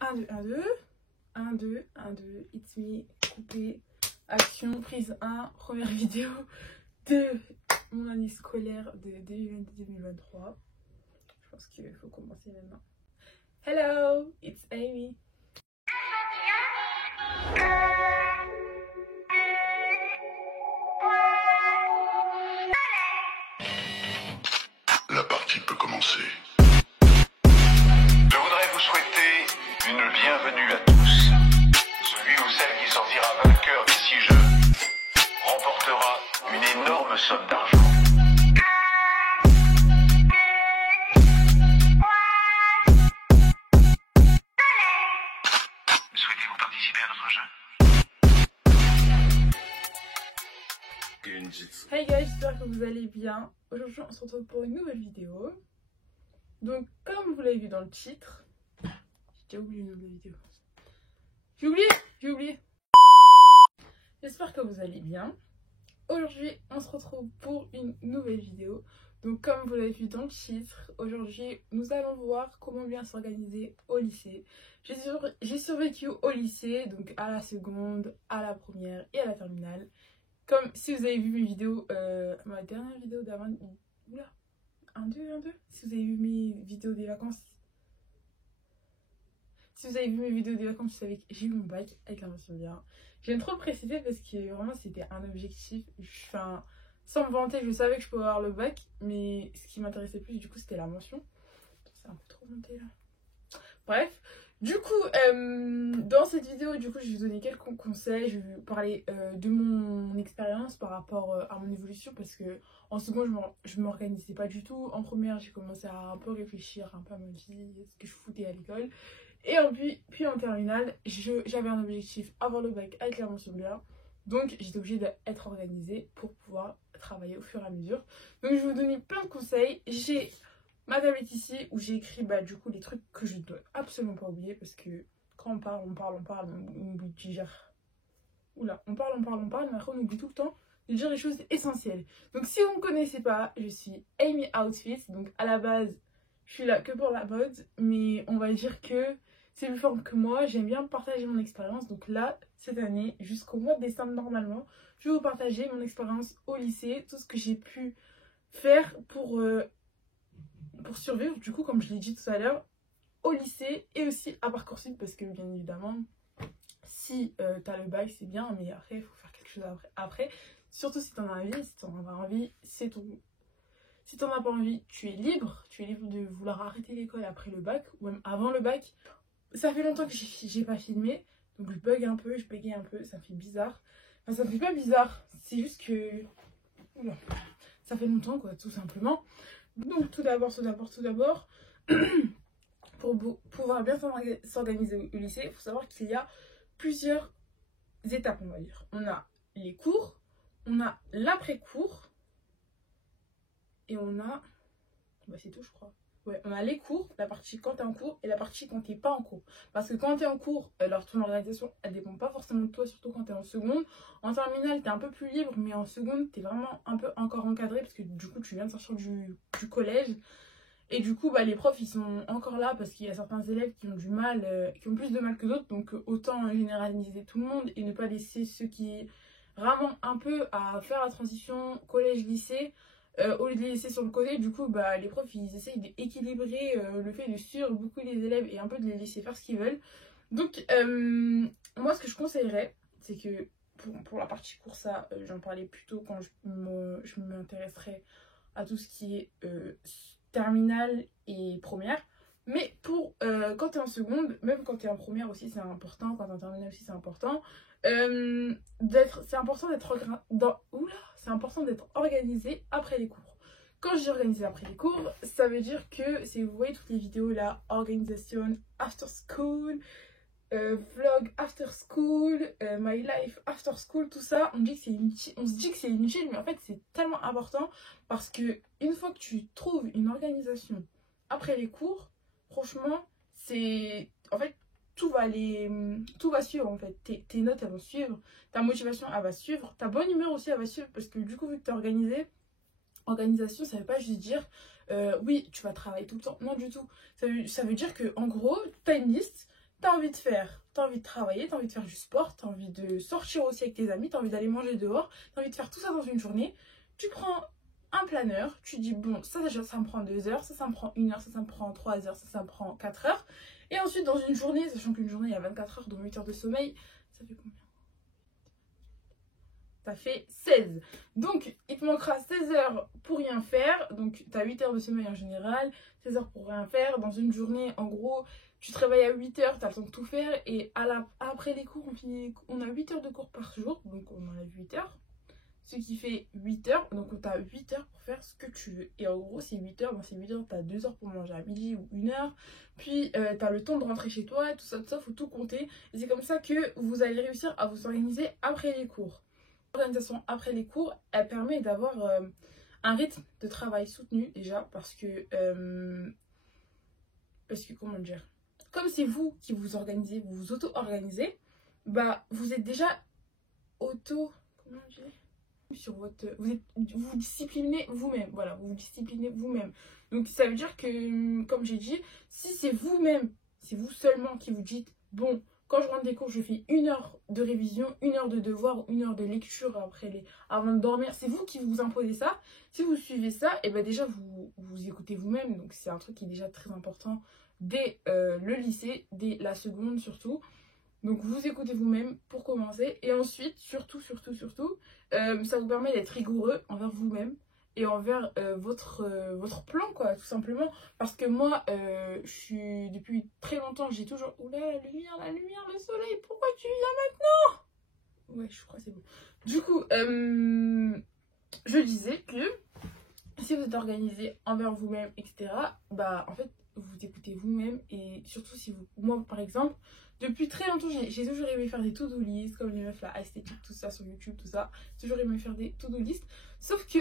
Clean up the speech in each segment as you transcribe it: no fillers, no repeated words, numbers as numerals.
1, 2, 1, 2. 1, 2, 1, 2. It's me. Coupé. Action. Prise 1. Première vidéo de mon année scolaire de 2022-2023. Je pense qu'il faut commencer maintenant. Hello, it's Amy. La partie peut commencer. Je voudrais vous souhaiter une bienvenue à tous. Celui ou celle qui sortira vainqueur d'ici jeu remportera une énorme somme d'argent. Souhaitez-vous participer à notre jeu? Hey guys, j'espère que vous allez bien. Aujourd'hui on se retrouve pour une nouvelle vidéo. Donc comme vous l'avez vu dans le titre, j'ai oublié le nom de la vidéo. J'ai oublié. J'espère que vous allez bien. Aujourd'hui on se retrouve pour une nouvelle vidéo. Donc comme vous l'avez vu dans le titre, aujourd'hui nous allons voir comment bien s'organiser au lycée. J'ai survécu au lycée, donc à la seconde, à la première et à la terminale. Comme si vous avez vu mes vidéos, ma dernière vidéo d'avant, oula, 1, 2, 1, 2, si vous avez vu mes vidéos des vacances, vous savez que j'ai eu mon bac avec la mention bien. J'aime trop le préciser parce que vraiment c'était un objectif, enfin, sans me vanter, je savais que je pouvais avoir le bac, mais ce qui m'intéressait plus du coup c'était la mention. C'est un peu trop monté là. Bref. Du coup, dans cette vidéo, je vais vous donner quelques conseils. Je vais vous parler de mon expérience par rapport à mon évolution parce que en seconde, je m'organisais pas du tout. En première, j'ai commencé à un peu réfléchir un peu à ma vie, ce que je foutais à l'école. Et puis en terminale, j'avais un objectif, avoir le bac avec la mention bien. Donc, j'étais obligée d'être organisée pour pouvoir travailler au fur et à mesure. Donc, je vais vous donner plein de conseils. J'ai ma tablette ici où j'ai écrit du coup les trucs que je ne dois absolument pas oublier parce que quand on parle, on oublie de dire. Oula, on parle, mais après on oublie tout le temps de dire les choses essentielles. Donc si vous ne me connaissez pas, je suis Amy Outfits, donc à la base je suis là que pour la mode, mais on va dire que c'est plus fort que moi, j'aime bien partager mon expérience. Donc là, cette année, jusqu'au mois de décembre normalement, je vais vous partager mon expérience au lycée, tout ce que j'ai pu faire pour survivre, du coup, comme je l'ai dit tout à l'heure, au lycée et aussi à Parcoursup, parce que bien évidemment, si t'as le bac, c'est bien, mais après, il faut faire quelque chose après. Surtout si t'en as envie, si t'en as envie, c'est tout. Si t'en as pas envie, tu es libre de vouloir arrêter l'école après le bac, ou même avant le bac. Ça fait longtemps que j'ai pas filmé, donc je bug un peu, je bégaye un peu, ça me fait bizarre. Enfin, ça me fait pas bizarre, c'est juste que... Oula. Ça fait longtemps, quoi, tout simplement. Donc tout d'abord, pour pouvoir bien s'organiser au lycée, il faut savoir qu'il y a plusieurs étapes, on va dire. On a les cours, on a l'après-cours, et on a... c'est tout, je crois. Ouais, on a les cours, la partie quand t'es en cours et la partie quand t'es pas en cours. Parce que quand t'es en cours, alors ton organisation, elle dépend pas forcément de toi, surtout quand t'es en seconde. En terminale, t'es un peu plus libre, mais en seconde, t'es vraiment un peu encore encadré parce que du coup, tu viens de sortir du collège. Et du coup, les profs, ils sont encore là parce qu'il y a certains élèves qui ont du mal, qui ont plus de mal que d'autres. Donc, autant généraliser tout le monde et ne pas laisser ceux qui vraiment un peu à faire la transition collège-lycée. Au lieu de les laisser sur le côté, du coup, les profs, ils essayent d'équilibrer le fait de suivre beaucoup les élèves et un peu de les laisser faire ce qu'ils veulent. Donc, moi, ce que je conseillerais, c'est que pour la partie cours, ça, j'en parlais plus tôt quand je m'intéresserai à tout ce qui est terminale et première. Mais pour quand tu es en seconde, même quand tu es en première aussi, c'est important, quand tu es en terminale aussi, c'est important. C'est important d'être organisé après les cours. Quand je dis organisé après les cours, ça veut dire que si vous voyez toutes les vidéos là, organisation after school, vlog after school, my life after school, tout ça, on se dit que c'est inutile, mais en fait c'est tellement important parce que une fois que tu trouves une organisation après les cours, franchement, en fait tout va suivre en fait. Tes notes elles vont suivre, ta motivation elle va suivre, ta bonne humeur aussi elle va suivre parce que du coup vu que tu es organisé, organisation ça veut pas juste dire oui tu vas travailler tout le temps, non du tout. Ça veut dire que en gros tu as une liste, t'as envie de faire, t'as envie de travailler, t'as envie de faire du sport, t'as envie de sortir aussi avec tes amis, t'as envie d'aller manger dehors, t'as envie de faire tout ça dans une journée, tu prends un planeur, tu dis bon, ça me prend 2 heures, ça me prend 1 heure, ça me prend 3 heures, ça me prend 4 heures. Et ensuite, dans une journée, sachant qu'une journée, il y a 24 heures, dont 8 heures de sommeil, ça fait combien? Ça fait 16. Donc, il te manquera 16 heures pour rien faire. Donc, tu as 8 heures de sommeil en général, 16 heures pour rien faire. Dans une journée, en gros, tu te réveilles à 8 heures, tu as le temps de tout faire. Et après les cours, on a 8 heures de cours par jour. Donc, on enlève 8 heures. Ce qui fait 8 heures. Donc, tu as 8 heures pour faire ce que tu veux. Et en gros, c'est 8 heures. Bon, c'est 8 heures, tu as 2 heures pour manger à midi ou 1 heure. Puis, tu as le temps de rentrer chez toi. Tout ça, faut tout compter. Et c'est comme ça que vous allez réussir à vous organiser après les cours. L'organisation après les cours, elle permet d'avoir un rythme de travail soutenu déjà parce que comment dire, comme c'est vous qui vous organisez, vous vous auto-organisez, bah vous êtes déjà comment dire, sur votre, vous disciplinez vous-même, voilà, vous disciplinez vous-même. Donc ça veut dire que, comme j'ai dit, si c'est vous-même, c'est vous seulement qui vous dites bon, quand je rentre des cours, je fais 1 heure de révision, 1 heure de devoir, 1 heure de lecture avant de dormir. C'est vous qui vous imposez ça. Si vous suivez ça, et ben déjà vous écoutez vous-même. Donc c'est un truc qui est déjà très important dès le lycée, dès la seconde surtout. Donc vous écoutez vous-même pour commencer. Et ensuite, surtout, ça vous permet d'être rigoureux envers vous-même et envers votre plan, quoi, tout simplement. Parce que moi, je suis, depuis très longtemps, j'ai toujours... Oula, la lumière, le soleil, pourquoi tu viens maintenant? Ouais, je crois que c'est bon. Du coup, je disais que si vous êtes organisé envers vous-même, etc., bah, en fait, vous écoutez vous-même. Et surtout, si vous... Moi, par exemple, depuis très longtemps, j'ai toujours aimé faire des to-do list, comme les meufs là, esthétique, tout ça, sur YouTube, tout ça. J'ai toujours aimé faire des to-do list. Sauf que,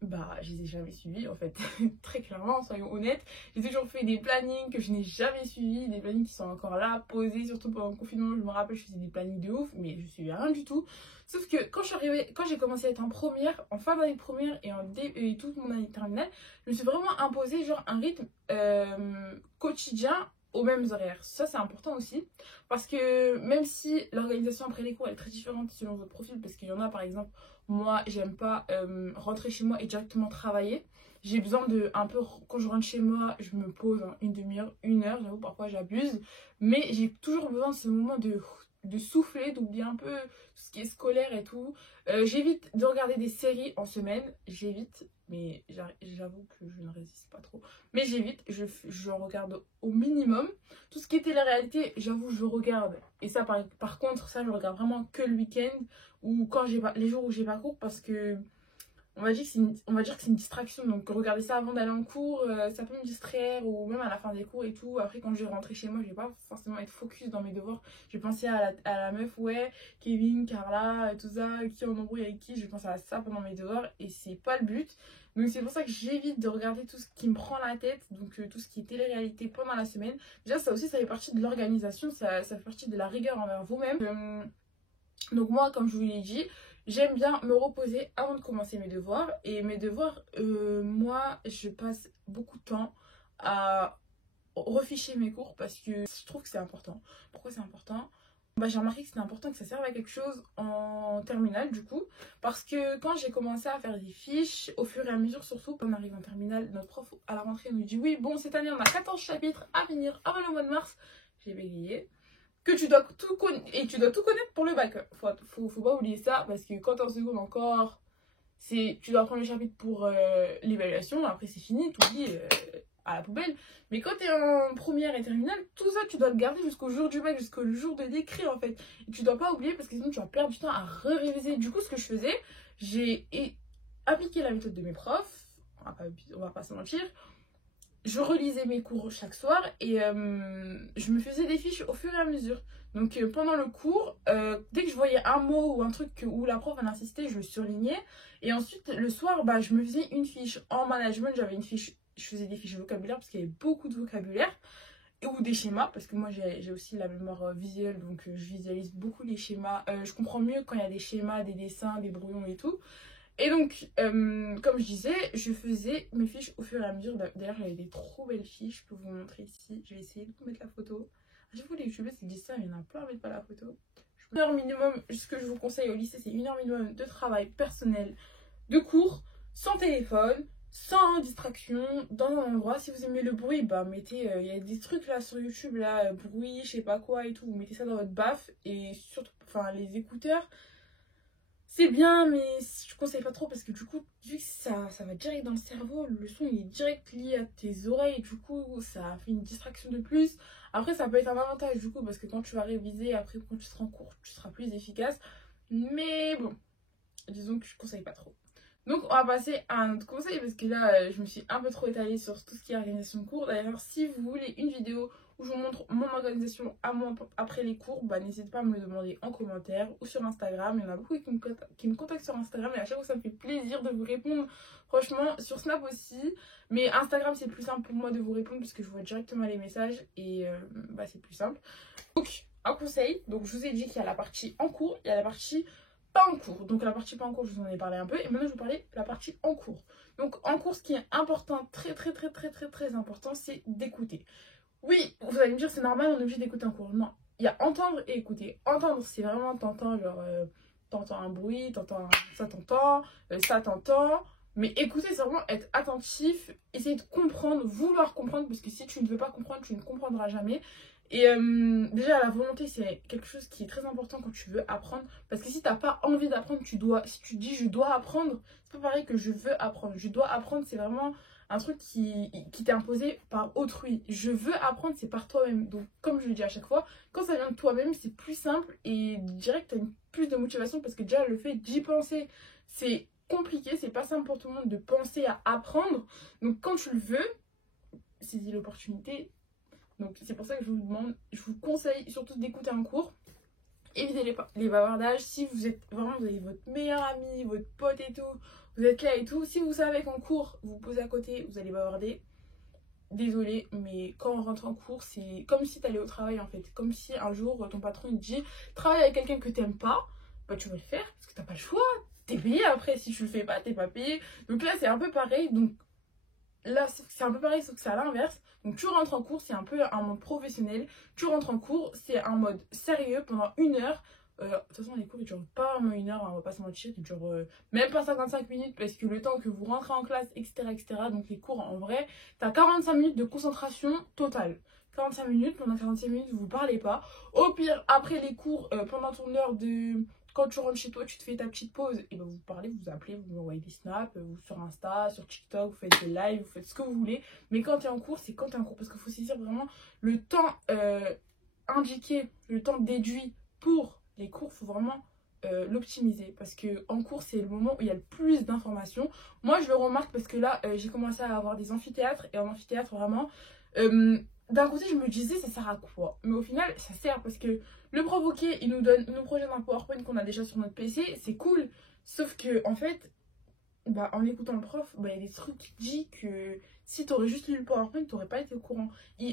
bah, je les ai jamais suivis, en fait. Très clairement, soyons honnêtes. J'ai toujours fait des plannings que je n'ai jamais suivis, des plannings qui sont encore là, posés, surtout pendant le confinement. Je me rappelle, je faisais des plannings de ouf, mais je suivais rien du tout. Sauf que quand j'ai commencé à être en première, en fin d'année de première et toute mon année terminale, je me suis vraiment imposé genre un rythme quotidien aux mêmes horaires. Ça, c'est important aussi. Parce que même si l'organisation après les cours est très différente selon votre profil, parce qu'il y en a, par exemple, moi, j'aime pas rentrer chez moi et directement travailler. J'ai besoin de, un peu, quand je rentre chez moi, je me pose une demi-heure, 1 heure, j'avoue, parfois j'abuse. Mais j'ai toujours besoin de ce moment de souffler, d'oublier un peu tout ce qui est scolaire et tout. J'évite de regarder des séries en semaine. J'évite, mais j'avoue que je ne résiste pas trop. Mais j'évite, je regarde au minimum. Tout ce qui est télé-réalité, j'avoue, je regarde. Et ça, par contre, ça, je regarde vraiment que le week-end ou quand les jours où j'ai pas cours parce que on va dire que c'est une distraction. Donc regarder ça avant d'aller en cours, ça peut me distraire ou même à la fin des cours et tout. Après quand je vais rentrer chez moi, je vais pas forcément être focus dans mes devoirs. Je vais penser à la meuf, ouais, Kevin, Carla, tout ça, qui en embrouille avec qui. Je vais penser à ça pendant mes devoirs et c'est pas le but. Donc c'est pour ça que j'évite de regarder tout ce qui me prend la tête. Donc tout ce qui est télé-réalité pendant la semaine. Déjà ça aussi ça fait partie de l'organisation, ça fait partie de la rigueur envers vous-même. Donc moi comme je vous l'ai dit, j'aime bien me reposer avant de commencer mes devoirs. Et mes devoirs, moi, je passe beaucoup de temps à reficher mes cours parce que je trouve que c'est important. Pourquoi c'est important? Bah, j'ai remarqué que c'était important que ça serve à quelque chose en terminale du coup. Parce que quand j'ai commencé à faire des fiches, au fur et à mesure, surtout quand on arrive en terminale, notre prof à la rentrée nous dit oui, bon, cette année on a 14 chapitres à finir avant le mois de mars. J'ai bégayé. Que tu dois tout connaître et tu dois tout connaître pour le bac. Faut pas oublier ça parce que quand t'es en seconde encore, tu dois prendre le chapitre pour l'évaluation, après c'est fini, tout dit à la poubelle. Mais quand t'es en première et terminale, tout ça tu dois le garder jusqu'au jour du bac, jusqu'au jour de l'écrit en fait. Et tu dois pas oublier parce que sinon tu vas perdre du temps à réviser. Du coup ce que je faisais, j'ai appliqué la méthode de mes profs, on va pas se mentir. Je relisais mes cours chaque soir et je me faisais des fiches au fur et à mesure. Donc pendant le cours, dès que je voyais un mot ou un truc où la prof elle insistait, je le surlignais. Et ensuite, le soir, bah, je me faisais une fiche. En management, j'avais une fiche, je faisais des fiches vocabulaire parce qu'il y avait beaucoup de vocabulaire. Ou des schémas, parce que moi j'ai aussi la mémoire visuelle, donc je visualise beaucoup les schémas. Je comprends mieux quand il y a des schémas, des dessins, des brouillons et tout. Et donc, comme je disais, je faisais mes fiches au fur et à mesure. D'ailleurs, j'avais des trop belles fiches. Je peux vous montrer ici. Je vais essayer de vous mettre la photo. Je vous les youtubeuses ils disent ça, mais il y en a plein, mais pas la photo. Une heure minimum, ce que je vous conseille au lycée, c'est 1 heure minimum de travail personnel, de cours, sans téléphone, sans distraction, dans un endroit. Si vous aimez le bruit, bah mettez, il y a des trucs là sur YouTube, là, bruit, je sais pas quoi et tout, vous mettez ça dans votre baffe, et surtout, enfin, les écouteurs, c'est bien, mais je conseille pas trop parce que du coup, vu que ça va direct dans le cerveau, le son il est direct lié à tes oreilles, du coup, ça fait une distraction de plus. Après, ça peut être un avantage du coup, parce que quand tu vas réviser, après, quand tu seras en cours, tu seras plus efficace. Mais bon, disons que je conseille pas trop. Donc, on va passer à un autre conseil parce que là, je me suis un peu trop étalée sur tout ce qui est organisation de cours. D'ailleurs, si vous voulez une vidéo où je vous montre mon organisation à moi après les cours, bah n'hésitez pas à me le demander en commentaire ou sur Instagram. Il y en a beaucoup qui me contactent sur Instagram et à chaque fois ça me fait plaisir de vous répondre. Franchement, sur Snap aussi. Mais Instagram c'est plus simple pour moi de vous répondre parce que je vois directement les messages et bah c'est plus simple. Donc, un conseil. Donc, je vous ai dit qu'il y a la partie en cours, il y a la partie pas en cours. Donc la partie pas en cours, je vous en ai parlé un peu. Et maintenant, je vais vous parler de la partie en cours. Donc en cours, ce qui est important, très important, c'est d'écouter. Oui, vous allez me dire, c'est normal, on est obligé d'écouter un cours. Non, il y a entendre et écouter. Entendre, c'est vraiment t'entends, genre, t'entends un bruit, ça t'entend. Mais écouter, c'est vraiment être attentif, essayer de comprendre, vouloir comprendre, parce que si tu ne veux pas comprendre, tu ne comprendras jamais. Et déjà, la volonté, c'est quelque chose qui est très important quand tu veux apprendre. Parce que si tu n'as pas envie d'apprendre, si tu dis je dois apprendre, c'est pas pareil que je veux apprendre. Je dois apprendre, c'est vraiment un truc qui t'est imposé par autrui. Je veux apprendre, c'est par toi-même. Donc, comme je le dis à chaque fois, quand ça vient de toi-même, c'est plus simple et direct, tu as plus de motivation parce que déjà, le fait d'y penser, c'est compliqué. C'est pas simple pour tout le monde de penser à apprendre. Donc, quand tu le veux, saisis l'opportunité. Donc c'est pour ça que je vous demande, je vous conseille surtout d'écouter un cours. Évitez les bavardages. Si vous êtes vraiment, vous avez votre meilleur ami, votre pote et tout, vous êtes là et tout. Si vous savez qu'en cours, vous vous posez à côté, vous allez bavarder. Désolée, mais quand on rentre en cours, c'est comme si tu allais au travail en fait. Comme si un jour, ton patron il te dit, travaille avec quelqu'un que t'aimes pas, bah tu vas le faire parce que t'as pas le choix. T'es payé après, si tu le fais pas, t'es pas payé. Donc là, c'est un peu pareil. Donc là, c'est un peu pareil, sauf que c'est à l'inverse. Donc tu rentres en cours, c'est un peu un mode professionnel. Tu rentres en cours, c'est un mode sérieux pendant 1 heure. De toute façon, les cours, ils durent pas vraiment 1 heure, hein, on va pas se mentir. Ils durent même pas 55 minutes parce que le temps que vous rentrez en classe, etc. Donc les cours, en vrai, t'as 45 minutes de concentration totale. 45 minutes, pendant 45 minutes, vous parlez pas. Au pire, après les cours, pendant ton heure de... Quand tu rentres chez toi, tu te fais ta petite pause, et ben vous parlez, vous appelez, vous envoyez des snaps, vous sur Insta, sur TikTok, vous faites des lives, vous faites ce que vous voulez. Mais quand tu es en cours, c'est quand tu es en cours. Parce qu'il faut saisir vraiment le temps indiqué, le temps déduit pour les cours, il faut vraiment l'optimiser. Parce qu'en cours, c'est le moment où il y a le plus d'informations. Moi, je le remarque parce que là, j'ai commencé à avoir des amphithéâtres. Et en amphithéâtre, vraiment... d'un côté, je me disais, ça sert à quoi? Mais au final, ça sert parce que le prof, ok, il nous projette un PowerPoint qu'on a déjà sur notre PC, c'est cool. Sauf que, en fait, bah, en écoutant le prof, bah, il y a des trucs qui disent que si tu aurais juste lu le PowerPoint, tu n'aurais pas été au courant.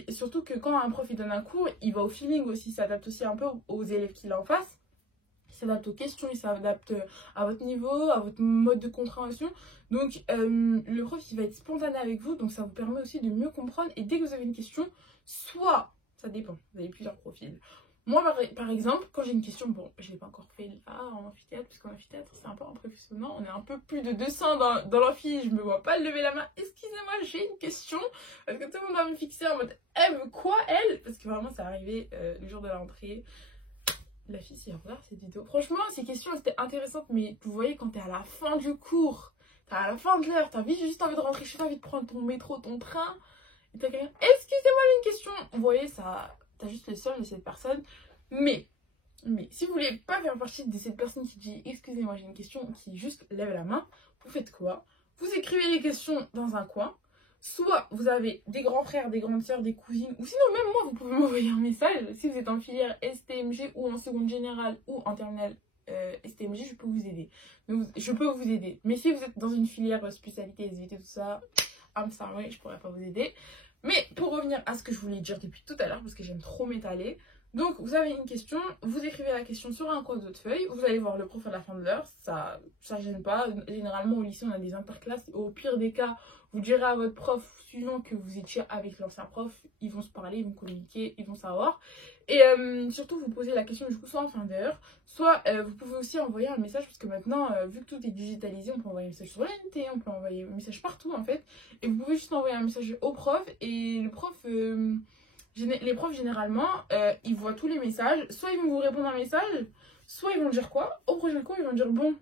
Surtout que quand un prof il donne un cours, il va au feeling aussi, il s'adapte aussi un peu aux élèves qu'il a en face. Il s'adapte aux questions, il s'adapte à votre niveau, à votre mode de compréhension. Donc, le prof, il va être spontané avec vous. Donc, ça vous permet aussi de mieux comprendre. Et dès que vous avez une question, soit, ça dépend, vous avez plusieurs profils. Moi, par exemple, quand j'ai une question, bon, je ne l'ai pas encore fait là en amphithéâtre, puisqu'en amphithéâtre, c'est un peu impressionnant. On est un peu plus de 200 dans l'amphi. Je ne me vois pas lever la main. Excusez-moi, j'ai une question. Parce que tout le monde va me fixer en mode, elle veut quoi, elle? Parce que vraiment, ça arrivé le jour de la rentrée. La fille, si elle regarde cette vidéo. Franchement, ces questions, c'était intéressantes, mais vous voyez, quand t'es à la fin du cours, t'es à la fin de l'heure, t'as juste envie de rentrer chez toi, envie de prendre ton métro, ton train, et t'as quelqu'un, excusez-moi, j'ai une question. Vous voyez, ça, t'as juste le seul de cette personne. Mais, si vous voulez pas faire partie de cette personne qui dit, excusez-moi, j'ai une question, qui juste lève la main, vous faites quoi? Vous écrivez les questions dans un coin. Soit vous avez des grands frères, des grandes sœurs, des cousines, ou sinon même moi, vous pouvez m'envoyer un message. Si vous êtes en filière STMG ou en seconde générale ou en terminale STMG, je peux vous aider. Donc, je peux vous aider. Mais si vous êtes dans une filière spécialité SVT, tout ça, I'm sorry, je pourrais pas vous aider. Mais pour revenir à ce que je voulais dire depuis tout à l'heure, parce que j'aime trop m'étaler, Donc, vous avez une question, vous écrivez la question sur un coin de votre feuille, vous allez voir le prof à la fin de l'heure, ça gêne pas. Généralement, au lycée, on a des interclasses. Au pire des cas, vous direz à votre prof, suivant que vous étiez avec l'ancien prof, ils vont se parler, ils vont communiquer, ils vont savoir. Et surtout, vous posez la question du coup, soit en fin d'heure, soit vous pouvez aussi envoyer un message, parce que maintenant, vu que tout est digitalisé, on peut envoyer un message sur l'NT, on peut envoyer un message partout en fait. Et vous pouvez juste envoyer un message au prof, et le prof... les profs, généralement, ils voient tous les messages. Soit ils vont vous répondre un message, soit ils vont dire quoi? Au prochain cours, ils vont dire bon,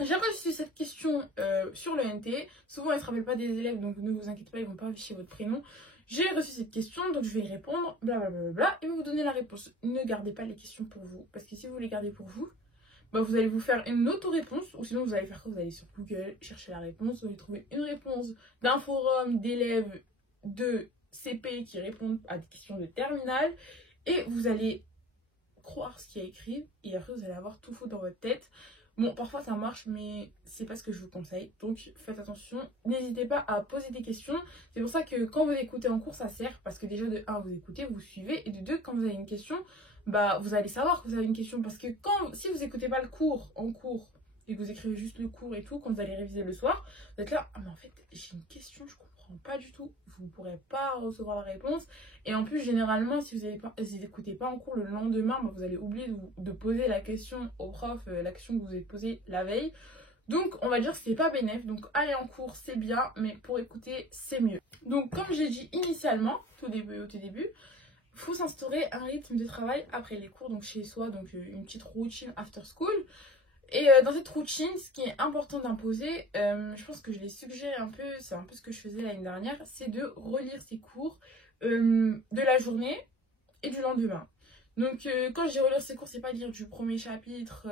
j'ai reçu cette question sur le NT. Souvent, ils ne se rappellent pas des élèves, donc ne vous inquiétez pas, ils ne vont pas afficher votre prénom. J'ai reçu cette question, donc je vais y répondre, blablabla, et vous donner la réponse. Ne gardez pas les questions pour vous, parce que si vous les gardez pour vous, bah, vous allez vous faire une auto-réponse, ou sinon vous allez faire quoi? Vous allez sur Google, chercher la réponse, vous allez trouver une réponse d'un forum d'élèves de CP qui répondent à des questions de terminale, et vous allez croire ce qu'il y a écrit, et après vous allez avoir tout faux dans votre tête. Bon, parfois ça marche, mais c'est pas ce que je vous conseille, donc faites attention. N'hésitez pas à poser des questions. C'est pour ça que quand vous écoutez en cours, ça sert, parce que déjà de 1, vous écoutez, vous suivez, et de 2, quand vous avez une question, bah vous allez savoir que vous avez une question, parce que si vous écoutez pas le cours en cours, et que vous écrivez juste le cours et tout, quand vous allez réviser le soir, vous êtes là, ah mais en fait j'ai une question, je comprends pas du tout, vous ne pourrez pas recevoir la réponse. Et en plus, généralement, si vous n'écoutez pas en cours le lendemain, bah, vous allez oublier de poser la question au prof, la question que vous avez posée la veille. Donc on va dire que c'est pas bénéf. Donc aller en cours c'est bien, mais pour écouter c'est mieux. Donc comme j'ai dit initialement, au tout début, faut s'instaurer un rythme de travail après les cours, donc chez soi, donc une petite routine after school. Et dans cette routine, ce qui est important d'imposer, je pense que je l'ai suggéré un peu, c'est un peu ce que je faisais l'année dernière, c'est de relire ses cours de la journée et du lendemain. Donc quand je dis relire ses cours, c'est pas lire du premier chapitre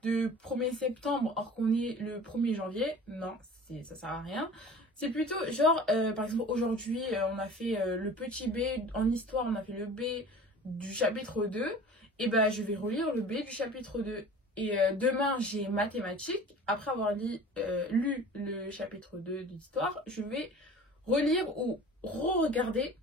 de 1er septembre or qu'on est le 1er janvier. Non, ça sert à rien. C'est plutôt genre, par exemple aujourd'hui on a fait le petit B en histoire, on a fait le B du chapitre 2. Et bah je vais relire le B du chapitre 2. Et demain, j'ai mathématiques. Après avoir lu le chapitre 2 de l'histoire, je vais relire ou re-regarder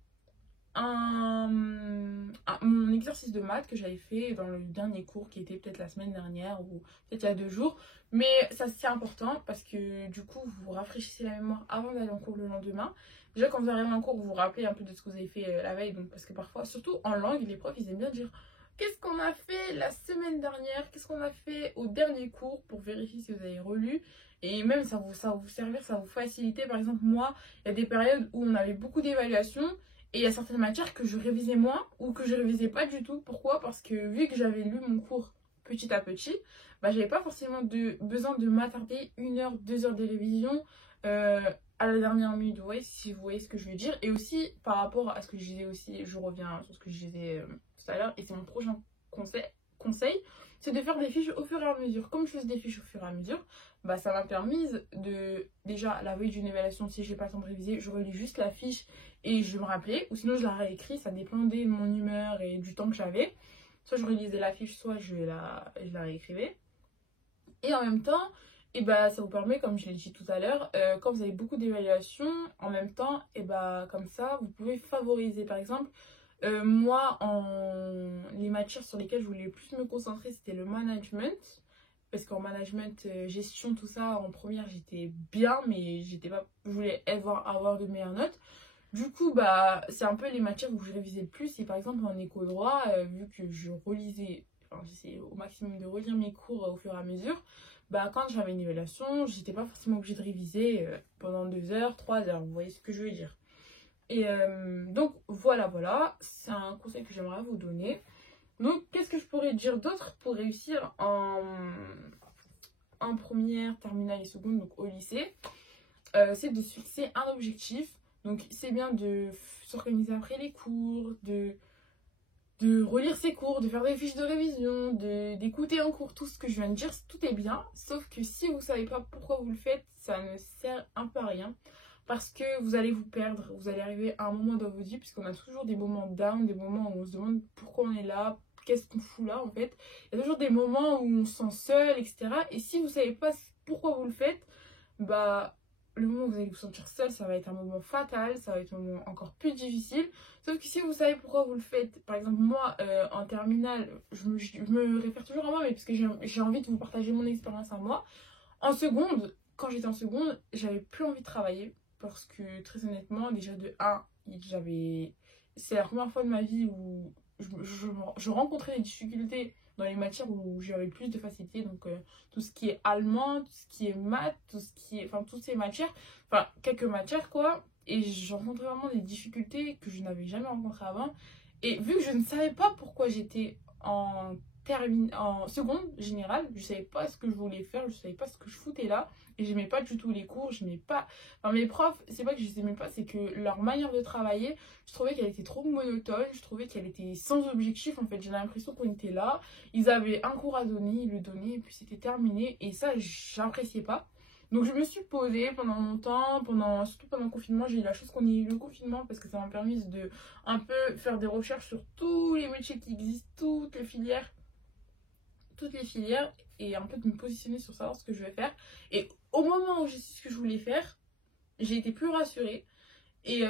mon exercice de maths que j'avais fait dans le dernier cours qui était peut-être la semaine dernière ou peut-être il y a 2 jours. Mais ça c'est important parce que du coup, vous rafraîchissez la mémoire avant d'aller en cours le lendemain. Déjà, quand vous arrivez en cours, vous vous rappelez un peu de ce que vous avez fait la veille. Donc, parce que parfois, surtout en langue, les profs, ils aiment bien dire... Qu'est-ce qu'on a fait la semaine dernière? Qu'est-ce qu'on a fait au dernier cours pour vérifier si vous avez relu? Et même ça va vous servir, ça va vous faciliter. Par exemple, moi, il y a des périodes où on avait beaucoup d'évaluations et il y a certaines matières que je révisais moins ou que je révisais pas du tout. Pourquoi? Parce que vu que j'avais lu mon cours petit à petit, bah, j'avais pas forcément besoin de m'attarder 1 heure, 2 heures de révision à la dernière minute. Vous voyez, si vous voyez ce que je veux dire. Et aussi, par rapport à ce que je disais aussi, je reviens sur ce que je disais tout à l'heure, et c'est mon prochain conseil, c'est de faire des fiches au fur et à mesure. Comme je fais des fiches au fur et à mesure, bah, ça m'a permis de, déjà, la veille d'une évaluation, si j'ai pas le temps de réviser, je relis juste la fiche et je me rappelais, ou sinon je la réécris, ça dépendait de mon humeur et du temps que j'avais. Soit je relisais la fiche, soit je la réécrivais. Et en même temps, et bah, ça vous permet, comme je l'ai dit tout à l'heure, quand vous avez beaucoup d'évaluations, en même temps, et bah, comme ça, vous pouvez favoriser. Par exemple, moi, les matières sur lesquelles je voulais le plus me concentrer, c'était le management. Parce qu'en management, gestion, tout ça, en première, j'étais bien, mais je voulais avoir de meilleures notes. Du coup, bah, c'est un peu les matières où je révisais le plus. Et par exemple, en éco-droit, vu que je relisais, enfin, j'essayais au maximum de relire mes cours au fur et à mesure, bah, quand j'avais une évaluation, j'étais pas forcément obligée de réviser pendant 2 heures, 3 heures. Vous voyez ce que je veux dire? Et donc voilà, c'est un conseil que j'aimerais vous donner. Donc qu'est-ce que je pourrais dire d'autre pour réussir en première, terminale et seconde, donc au lycée, c'est de se fixer un objectif. Donc c'est bien de s'organiser après les cours, de relire ses cours, de faire des fiches de révision, d'écouter en cours tout ce que je viens de dire, tout est bien. Sauf que si vous ne savez pas pourquoi vous le faites, ça ne sert un peu à rien. Parce que vous allez vous perdre, vous allez arriver à un moment dans votre vie, puisqu'on a toujours des moments down, des moments où on se demande pourquoi on est là, qu'est-ce qu'on fout là en fait. Il y a toujours des moments où on se sent seul, etc. Et si vous ne savez pas pourquoi vous le faites, bah le moment où vous allez vous sentir seul, ça va être un moment fatal, ça va être un moment encore plus difficile. Sauf que si vous savez pourquoi vous le faites, par exemple moi en terminale, je me réfère toujours à moi, mais parce que j'ai envie de vous partager mon expérience à moi. En seconde, quand j'étais en seconde, j'avais plus envie de travailler parce que très honnêtement, déjà de 1, c'est la première fois de ma vie où je rencontrais des difficultés dans les matières où j'avais le plus de facilité. Donc tout ce qui est allemand, tout ce qui est maths, tout ce qui est, enfin toutes ces matières, enfin quelques matières quoi. Et je rencontrais vraiment des difficultés que je n'avais jamais rencontrées avant. Et vu que je ne savais pas pourquoi j'étais en seconde générale, je savais pas ce que je voulais faire, je savais pas ce que je foutais là. Et j'aimais pas du tout les cours, j'aimais pas. Enfin, mes profs, c'est pas que je les aimais pas, c'est que leur manière de travailler, je trouvais qu'elle était trop monotone, je trouvais qu'elle était sans objectif. En fait, j'ai l'impression qu'on était là, ils avaient un cours à donner, ils le donnaient, et puis c'était terminé. Et ça, j'appréciais pas. Donc je me suis posée pendant longtemps, surtout pendant le confinement, j'ai eu la chance qu'on ait eu le confinement parce que ça m'a permis de un peu faire des recherches sur tous les métiers qui existent, toutes les filières et un peu de me positionner sur savoir ce que je vais faire. Et au moment où j'ai su ce que je voulais faire, j'ai été plus rassurée. Et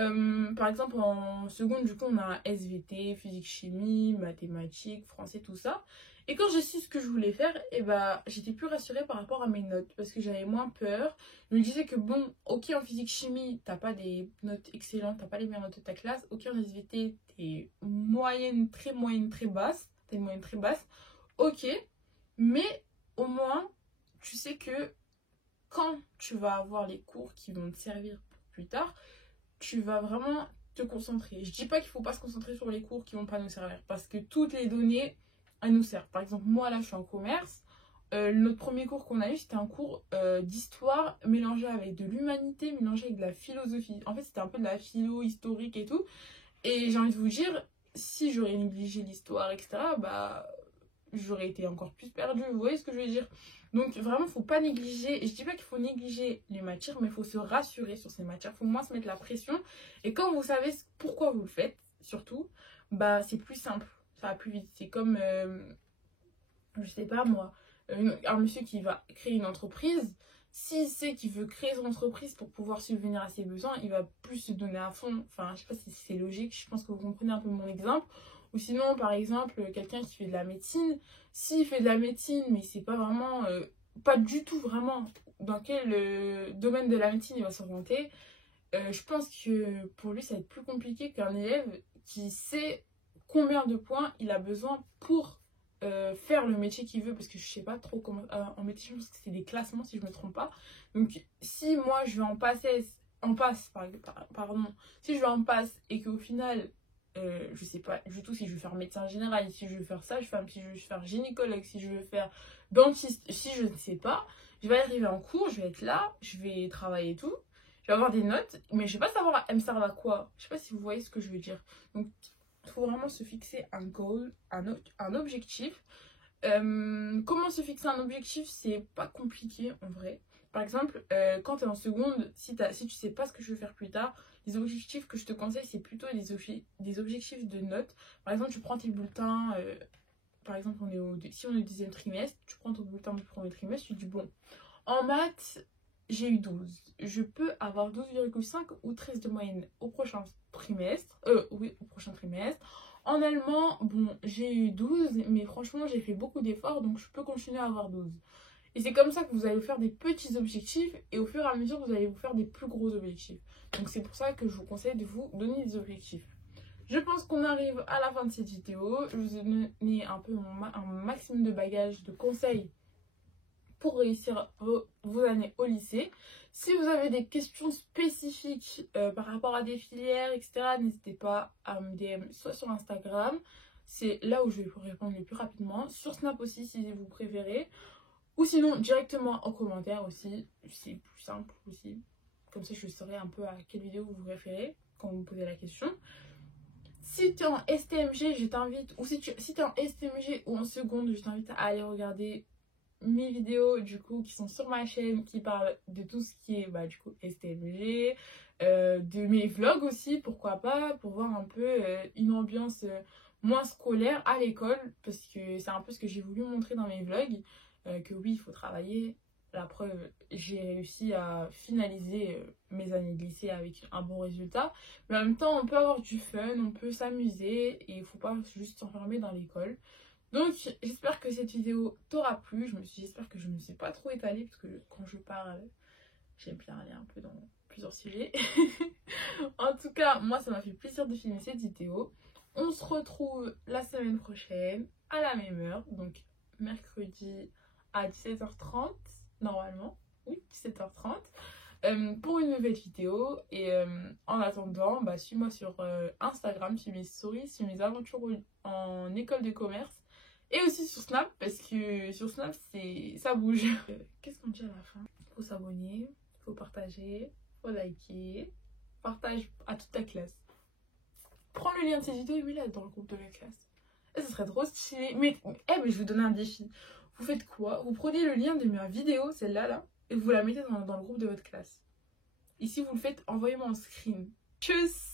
par exemple en seconde, du coup on a un SVT, physique, chimie, mathématiques, français, tout ça. Et quand j'ai su ce que je voulais faire, et bah j'étais plus rassurée par rapport à mes notes parce que j'avais moins peur. Je me disais que bon, ok en physique chimie, t'as pas des notes excellentes, t'as pas les meilleures notes de ta classe. Ok en SVT, t'es moyenne, très basse. T'as une moyenne très basse. Ok, mais au moins tu sais que quand tu vas avoir les cours qui vont te servir pour plus tard, tu vas vraiment te concentrer. Je dis pas qu'il faut pas se concentrer sur les cours qui vont pas nous servir parce que toutes les données elles nous servent. Par exemple, moi là je suis en commerce. Notre premier cours qu'on a eu, c'était un cours d'histoire mélangé avec de l'humanité, mélangé avec de la philosophie. En fait, c'était un peu de la philo historique et tout. Et j'ai envie de vous dire, si j'aurais négligé l'histoire, etc., bah j'aurais été encore plus perdue. Vous voyez ce que je veux dire? Donc vraiment, faut pas négliger. Et je dis pas qu'il faut négliger les matières, mais il faut se rassurer sur ces matières. Il faut moins se mettre la pression. Et quand vous savez pourquoi vous le faites, surtout, bah c'est plus simple. Ça va plus vite. C'est comme, je sais pas moi, un monsieur qui va créer une entreprise. S'il sait qu'il veut créer son entreprise pour pouvoir subvenir à ses besoins, il va plus se donner à fond. Enfin, je sais pas si c'est logique. Je pense que vous comprenez un peu mon exemple. Ou sinon, par exemple, quelqu'un qui fait de la médecine, s'il fait de la médecine, mais c'est pas vraiment, pas du tout vraiment dans quel domaine de la médecine il va s'orienter, je pense que pour lui, ça va être plus compliqué qu'un élève qui sait combien de points il a besoin pour faire le métier qu'il veut. Parce que je sais pas trop comment. En médecine, je pense que c'est des classements si je me trompe pas. Donc, si moi je vais pardon, si je vais en passe et qu'au final je sais pas du tout si je veux faire médecin général, si je veux faire sage-femme, si je veux faire gynécologue, si je veux faire dentiste, si je ne sais pas, je vais arriver en cours, je vais être là, je vais travailler et tout, je vais avoir des notes, mais je vais pas savoir elles me servent à quoi. Je sais pas si vous voyez ce que je veux dire. Donc il faut vraiment se fixer un goal, un objectif. Comment se fixer un objectif, c'est pas compliqué en vrai. Par exemple, quand tu es en seconde, si tu sais pas ce que je veux faire plus tard, les objectifs que je te conseille, c'est plutôt des objectifs de notes. Par exemple, tu prends tes bulletins, par exemple, si on est au 10e trimestre, tu prends ton bulletin du premier trimestre, tu dis bon, en maths, j'ai eu 12. Je peux avoir 12,5 ou 13 de moyenne au prochain trimestre. Oui, au prochain trimestre. En allemand, bon, j'ai eu 12, mais franchement, j'ai fait beaucoup d'efforts, donc je peux continuer à avoir 12. Et c'est comme ça que vous allez vous faire des petits objectifs, et au fur et à mesure, vous allez vous faire des plus gros objectifs. Donc c'est pour ça que je vous conseille de vous donner des objectifs. Je pense qu'on arrive à la fin de cette vidéo. Je vous ai donné un peu un maximum de bagages, de conseils pour réussir vos années au lycée. Si vous avez des questions spécifiques par rapport à des filières, etc., n'hésitez pas à me DM soit sur Instagram, c'est là où je vais vous répondre le plus rapidement, sur Snap aussi si vous préférez, ou sinon directement en commentaire aussi, c'est plus simple aussi, comme ça je saurai un peu à quelle vidéo vous référez quand vous me posez la question. Si tu es en STMG, je t'invite, ou si tu es en STMG ou en seconde, je t'invite à aller regarder mes vidéos du coup qui sont sur ma chaîne qui parlent de tout ce qui est du coup STMG, de mes vlogs aussi, pourquoi pas, pour voir un peu une ambiance moins scolaire à l'école, parce que c'est un peu ce que j'ai voulu montrer dans mes vlogs, que oui il faut travailler, La preuve, j'ai réussi à finaliser mes années de lycée avec un bon résultat. Mais en même temps, on peut avoir du fun, on peut s'amuser et il faut pas juste s'enfermer dans l'école. Donc, j'espère que cette vidéo t'aura plu. J'espère que je ne me suis pas trop étalée parce que quand je parle, j'aime bien aller un peu dans plusieurs sujets. En tout cas, moi, ça m'a fait plaisir de filmer cette vidéo. On se retrouve la semaine prochaine à la même heure, donc mercredi à 17h30, normalement. Oui, 17h30. Pour une nouvelle vidéo. Et en attendant, bah, suis-moi sur Instagram, suis mes stories, suis mes aventures en école de commerce. Et aussi sur Snap, parce que sur Snap, ça bouge. Qu'est-ce qu'on dit à la fin? Faut s'abonner, faut partager, faut liker. Partage à toute ta classe. Prends le lien de cette vidéo et mets-la dans le groupe de la classe. Et ce serait trop stylé. Mais je vais vous donner un défi. Vous faites quoi? Vous prenez le lien de ma vidéo, celle-là, là, et vous la mettez dans le groupe de votre classe. Et si vous le faites, envoyez-moi un screen. Tchuss!